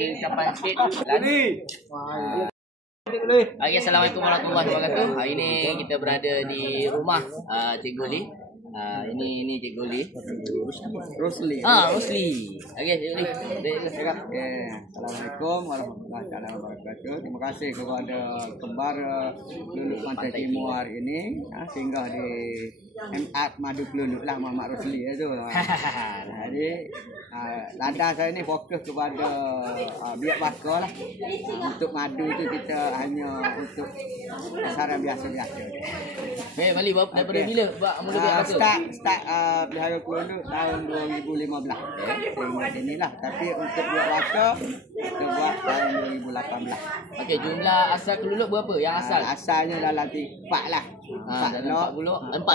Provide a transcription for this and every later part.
Kapan sikit. Okay, Assalamualaikum warahmatullahi wabarakatuh. Hari ini kita berada di rumah Cikgu Lee. Ini Cikgu Lee. Rosli. Rosli. Okey, Cikgu Lee. Assalamualaikum warahmatullahi wabarakatuh. Terima kasih kepada kembar Keluluk Pantai Timur hari ini singgah di MAT Madu Keluluk lah Muhammad Rosli itu. Jadi ladang saya ni fokus kepada biak bakar lah. Untuk madu tu kita hanya untuk sasaran biasa-biasa. Balik daripada bila buat mula biak bakar? Start pelihara keluluk tahun 2015. Sehingga sini lah. Tapi untuk biak bakar kita buat tahun 2018. Okey, jumlah asal keluluk berapa? Yang asal? Asalnya dalam 4 lah. 4 lot 2015.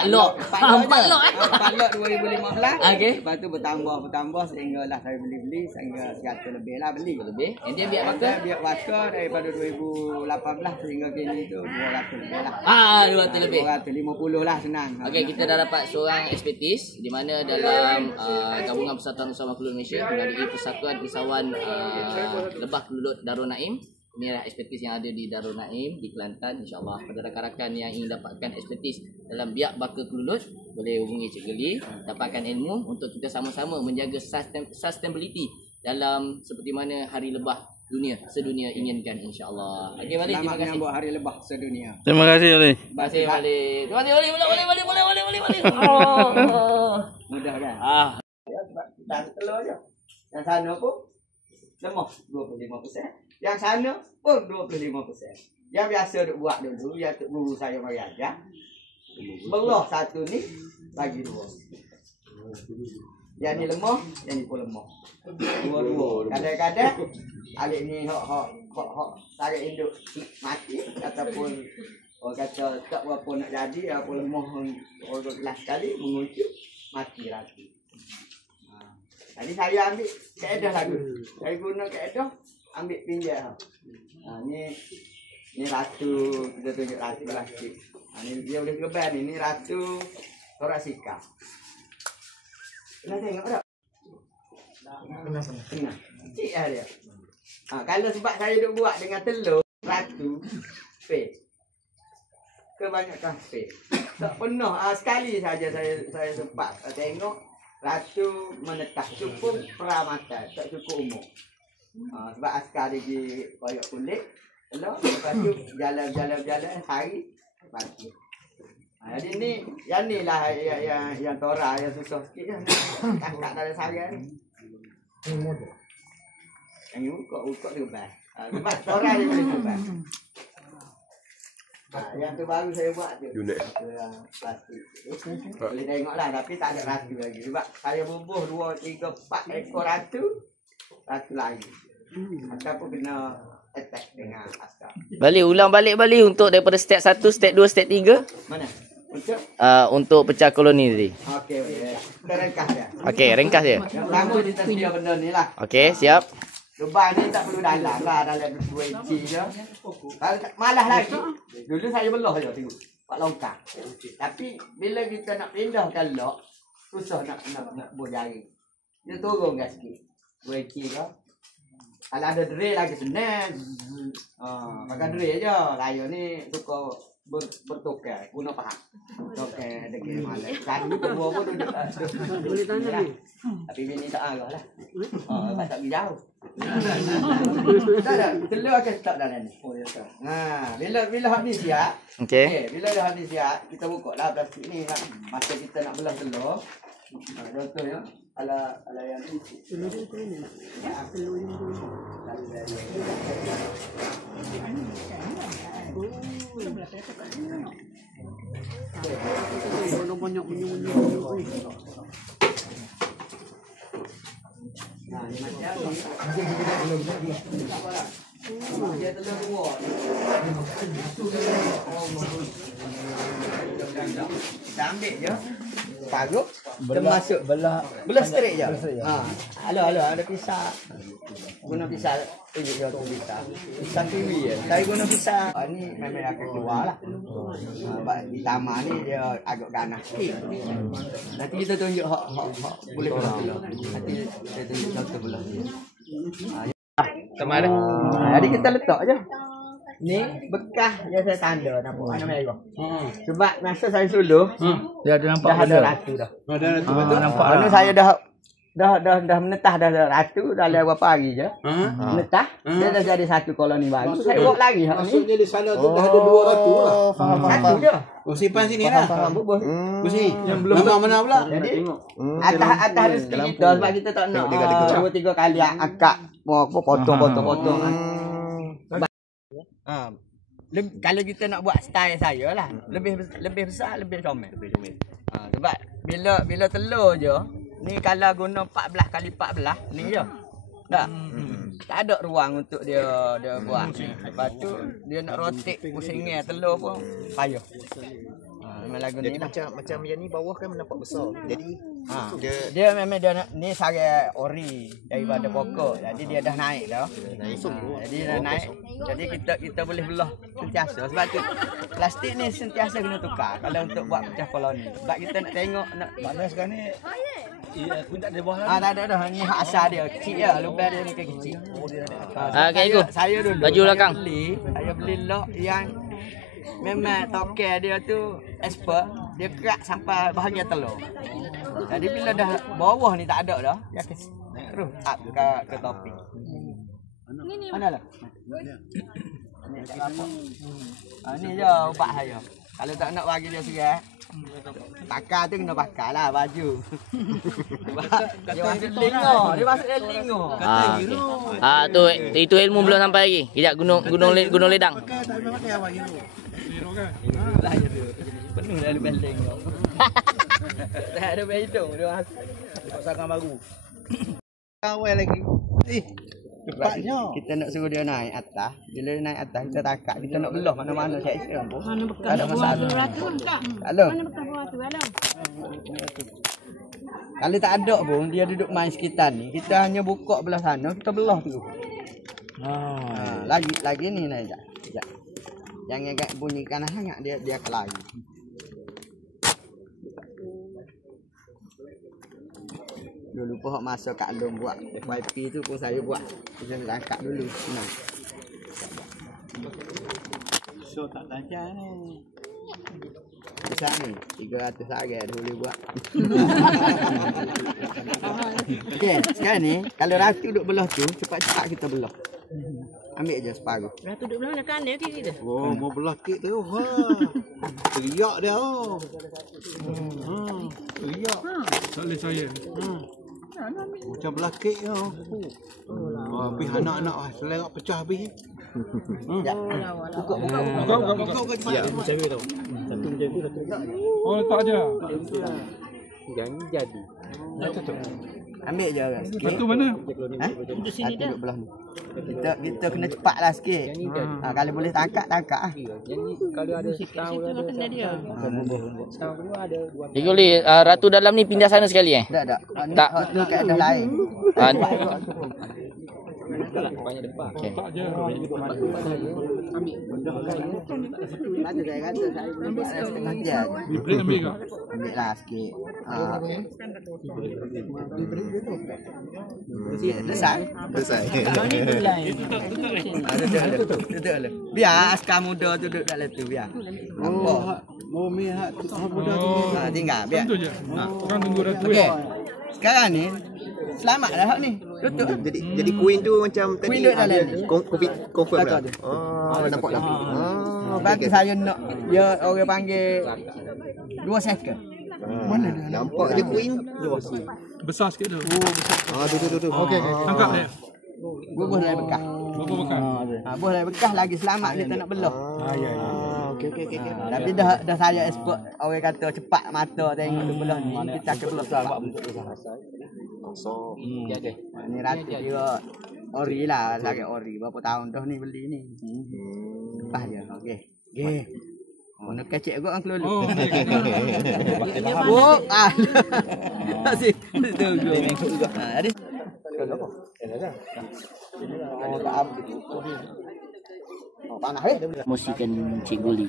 Okey. Lepas tu bertambah sehinggalah saya beli sehingga 100 lebih lah beli. Yang dia biak bakar? Biak bakar daripada 2018 sehingga kini tu 200 lebih lah. 200 lebih. 250 lah senang. Okey, kita dah dapat seorang ekspertis di mana dalam Gabungan Persatuan Usahawan Keluluk Malaysia melalui Persatuan Usahawan Lebah Keluluk Darul Naim. Inilah ekspertis yang ada di Darul Naim di Kelantan. InsyaAllah pada rakan-rakan yang ingin dapatkan ekspertis dalam biak bakar keluluk boleh hubungi Cikgu Lee, dapatkan ilmu untuk kita sama-sama menjaga sustainability dalam seperti mana Hari Lebah Dunia sedunia inginkan, insyaAllah. Okey, balik. Terima kasih. Selamat Hari Lebah sedunia. Terima kasih Oli. Terima kasih balik. Terima kasih balik. Mudah kan? Dan telur je. Yang sana pun lemah 25%. Yang sana pun 25%. Yang biasa duk buat dulu, yang tok guru saya mari ajar. Belah satu ni bagi 2. Yang ni lemah, yang ni pun lemah. Dua-dua. Kadang-kadang alik ni hok tarik induk mati ataupun orang kata tak berapa nak jadi apa lemah orang last kali mengucuk mati lagi. Jadi saya ambil kaedah lagu. Saya guna kaedah ambil pinjam. Ni ratu, kita tunjuk ratu plastik. Ni dia boleh keban ni ratu Torasika. Nak tengok tak? Kena. Cik lah dia. Kalau sebab saya duk buat dengan telur ratu face. Kebanyakan face. Tak pernah sekali saja saya sempat tengok ratu menetap cukup peramatan, tak cukup umur. Sebab askar dia koyak kulit, lepas tu jalan hari pagi. Jadi ni, yang ni lah yang tora yang susah sikit kan. Kakak dalam sarang ni. Yang ni ukok dia ubah. Sebab tora dia boleh ubah. Yang tu baru saya buat tu. Unit. Plastik. Boleh tengoklah tapi tak ada ratu lagi. Sebab saya bubuh 2, 3, 4 ekor ratu lagi. Ataupun kena attack dengan askar. Ulang balik untuk daripada step 1, step 2, step 3. Mana? Untuk pecah koloni tadi. Okey, kita ringkas dia. Okey, ringkas dia. Yang pertama kita sedia benda ni lah. Okey, siap. Lubang ni tak perlu dalam lah, dalam 2 inci je. Malah lagi. Dulu saya belah je tengok. Pak longkang. Tapi bila kita nak pindahkan lock, susah nak buah jari. Dia turun kan sikit. 2 inci ke. Kalau ada drill lagi senang. Pakai drill je. Raya ni suka bertukar, guna pahat. Tukar degil malam. Satu kedua pun duduk. Boleh tanya ni. Tapi bini tak arah lah. Tak pergi jauh. Tak ada. Telur akan start dalam ni. Bila hak ni siap. Okey. Bila dah hak ni siap, kita buka lah plastik ni. Masa kita nak belah telur. Contohnya. Ala yang ni. Telur ni. Telur ni. Banyak dia telur dua. Kita ambil je. Parut. Termasuk belah straight je. Ada pisah. Guna pisah tunjuk je tu pisah. Pisah kiwi je. Saya guna pisah. Ni memang akan keluar lah. Di taman ni dia agak ganas sikit. Nanti kita tunjuk hak boleh keluar. Nanti kita tunjuk contoh belah dia. Sama ada. Jadi kita letak je. Ni bekas yang saya tanda nampak warna merah. Sebab masa saya suluh, Dia ada nampak dah ada ratu dah. Ada ratu betul. nampak Ni saya dah menetah dah ratu dalam berapa hari je. Menetah, dia dah jadi satu koloni baru. Saya bawa lagi hak ni. Maksudnya di sana tu dah ada 2 ratu lah. Satu je. Oh simpan sini lah. Bubur. Sini. Yang belum mana pula? Jadi atas rezeki kita sebab kita tak nak 2-3 kali akak potong. Kalau kita nak buat style saya lah, lebih besar, lebih comel. Sebab bila telur je, ni kalau guna 14 kali 14 ni je. Tak. Tak ada ruang untuk dia buat. Lepas tu dia nak rotate pusingnya telur pun payah. Memang lagu Jadi ni lah. macam yang ni bawah kan nampak besar. Jadi Dia memang dia ni sarang ori daripada pokok. Jadi dia dah naik dah. Jadi dah naik. Jadi kita boleh belah sentiasa. Sebab tu plastik ni sentiasa kena tukar kalau untuk buat pecah koloni. Sebab kita nak tengok nak Mana sekarang ni? Pun tak ada bawah lah. tak ada dah. Ni hak asal dia. Kecil je. Lubang dia ni kecil. Okey, Igu. Saya dulu. Baju belakang. Saya beli lock yang memang tokel dia tu expert. Dia kerak sampai bahagian telur. Jadi bila dah bawah ni tak ada dah, dia akan terus up ke topping. Mana lah? Ni je ubat saya. Kalau tak nak bagi dia serat, pakar tu kena pakar lah baju. Dia masuk lingo. Tu itu ilmu belum sampai lagi. Kejap gunung ledang. Penuh dah lebih lingo. Tak ada hidung dia masuk. Pasangan baru. Kawal lagi. Cepatnya. Kita nak suruh dia naik atas. Bila dia naik atas kita takak. Kita nak belah mana-mana saya pun. Mana bekas Tak ada masalah. ratu tak? Halo. Mana bekas ratu ada? Kalau tak ada pun dia duduk main sekitar ni. Kita hanya buka belah sana, kita belah tu. Lagi ni naik jap. Jangan agak bunyikan hangat dia akan lari. Dulu pun masa Kak Long buat FYP tu pun saya buat. Kita tangkap dulu. Senang. So tak tajam ni. Besar ni 300 harga dah boleh buat. Okey, sekarang ni kalau ratu duduk belah tu, cepat-cepat kita belah. Ambil je separuh. Ratu duduk belah kan dia kiri dia. Oh, mau belah kek tu. Ha. Teriak dia. Teriak. Tak boleh saya. Macam belah kek tu. Habis anak-anak selerak pecah habis. Buka. Buka. ya macam tu. Oh, tak je. Ambil je sikit. Batu mana? Duduk sini dah. Duduk belah ni. Kita kena cepatlah sikit. Kalau boleh tangkap ah. Situ lah kena dia. Igu li, ratu dalam ni pindah sana sekali eh? Tak. Tak. Hak tu kat atas lain. Okey. Tak je. Mata saya kata saya boleh buat setengah jam. Boleh ambil ke? Ambil lah sikit. Selesai. Duduk lah. Biar askar muda tu duduk dalam tu biar. Nampak. Mau mihak muda tu. Tinggal biar. Tentu je. Orang tunggu ratu Okey. eh. Sekarang ni selamat dah hak ni. Tutup. Jadi queen tu macam tadi Queen duduk dalam ni. confirm Betul dah. tu. Nampak dah. Bagi saya nak dia orang panggil 2 second. Mana dia? Nampak dia queen. Besar sikit tu. Tu. Okey. Tangkap dia. Bubuh dari bekas. Berapa bekas? Bubuh dari bekas lagi selamat dia tak nak belah. Okey. Tapi dah saya expert orang kata cepat mata tengok tu belah ni kita akan belah cepat. Ni ratu dia ori lah, lagi ori. Berapa tahun dah ni beli ni. Lepas je. Okey. Nak kecek kau angklul. Oh, Oh, masih tunggu. Ada. Oh, panah Musikan Cikgu Li.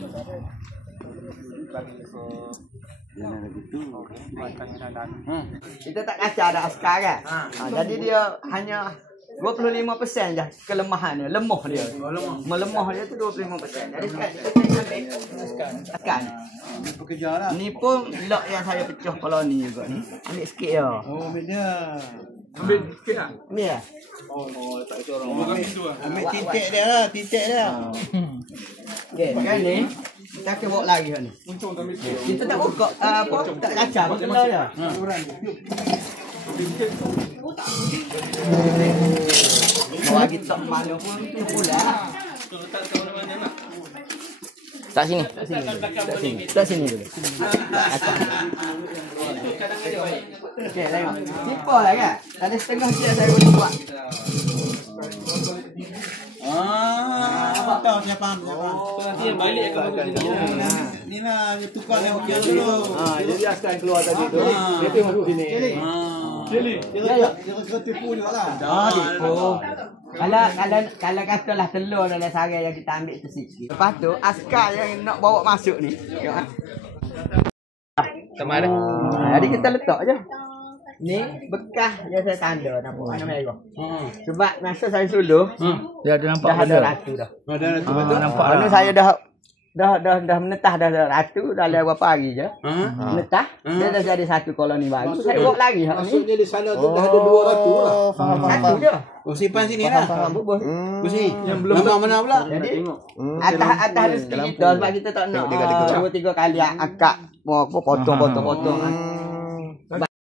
Kita tak kacau ada askar kan. Jadi dia hanya 25% je kelemahan dia, lemah dia. Melemah dia tu 25%. Jadi sekarang kita ambil tekan. Pekerja lah. Ni pun lock yang saya pecah koloni juga ni. Ambil sikit ya. Oh, ambil dia. Ambil sikit lah. Ambil ya. Bukan pintu lah. Ambil titik dia lah, titik dia. Okey, sekarang ni kita akan bawa lagi ni. Kita tak buka apa tak kacau apa kena je. Bawa kita malu pun tu pula. Tak sini. Tak sini dulu. Okey, tengok. Simple lah kan? Ada setengah je saya boleh buat. Tahu saya faham. Dia balik ke sini lah. Ni lah dia tukar yang okey dulu. Dia biarkan keluar tadi tu. Dia tengok dulu sini. Dia tipu juga lah. Tipu. Kalau katalah telur dalam sarai yang kita ambil tu sikit. Lepas tu askar yang nak bawa masuk ni. Tengok. Sama ada. Jadi kita letak je. Ni bekas yang saya tanda nampak warna merah. Sebab masa saya suluh, Dia ada nampak dah ada ratu dah. Ada tu betul. nampak Anu saya dah menetah dah ratu dalam berapa hari je. Menetah, dia dah jadi satu koloni baru. Saya bawa lagi hak ni. Maksudnya di sana tu dah ada 2 ratu lah. Satu je. Oh, simpan sini lah. Bubus. Sini. Yang belum mana pula? Jadi atas rezeki kita sebab kita tak nak 2-3 kali akak potong.